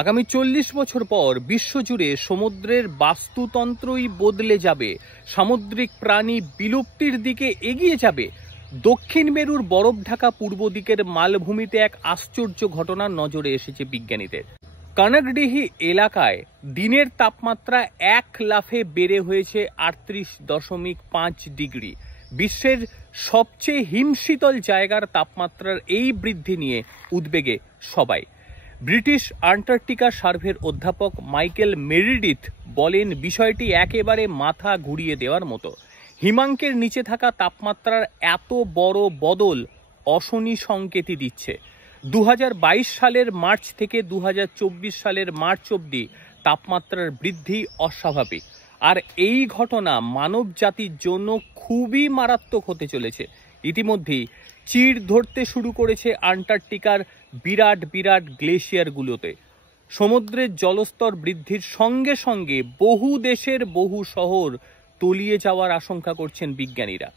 আগামী 40 বছর পর বিশ্বজুড়ে সমুদ্রের বাস্তুতন্ত্রই বদলে যাবে, সামুদ্রিক প্রাণী বিলুপ্তির দিকে এগিয়ে যাবে। দক্ষিণ মেরুর বরফ ঢাকা পূর্ব দিকের মালভূমিতে এক আশ্চর্য ঘটনা নজরে এসেছে বিজ্ঞানীদের। কনকডিহি এলাকায় দিনের তাপমাত্রা এক লাফে বেড়ে হয়েছে 38.5 ডিগ্রি। বিশ্বের সবচেয়ে হিমশীতল জায়গার তাপমাত্রার এই বৃদ্ধি নিয়ে উদ্বেগে সবাই। ব্রিটিশ আন্টার্কটিকা সার্ভের অধ্যাপক মাইকেল মেরিডিথ বলেন, বিষয়টি একেবারে মাথা ঘুরিয়ে দেওয়ার মতো। হিমাঙ্কের নিচে থাকা তাপমাত্রার এত বড় বদল অশনি সংকেতই দিচ্ছে। 2022 সালের মার্চ থেকে 2024 সালের মার্চ অবধি তাপমাত্রার বৃদ্ধি অস্বাভাবিক। আর এই ঘটনা মানব জাতির জন্য খুবই মারাত্মক হতে চলেছে। ইতিমধ্যেই চিড় ধরতে শুরু করেছে আন্টার্কটিকার বিরাট বিরাট গ্লেশিয়ারগুলোতে। সমুদ্রের জলস্তর বৃদ্ধির সঙ্গে সঙ্গে বহু দেশের বহু শহর তলিয়ে যাওয়ার আশঙ্কা করছেন বিজ্ঞানীরা।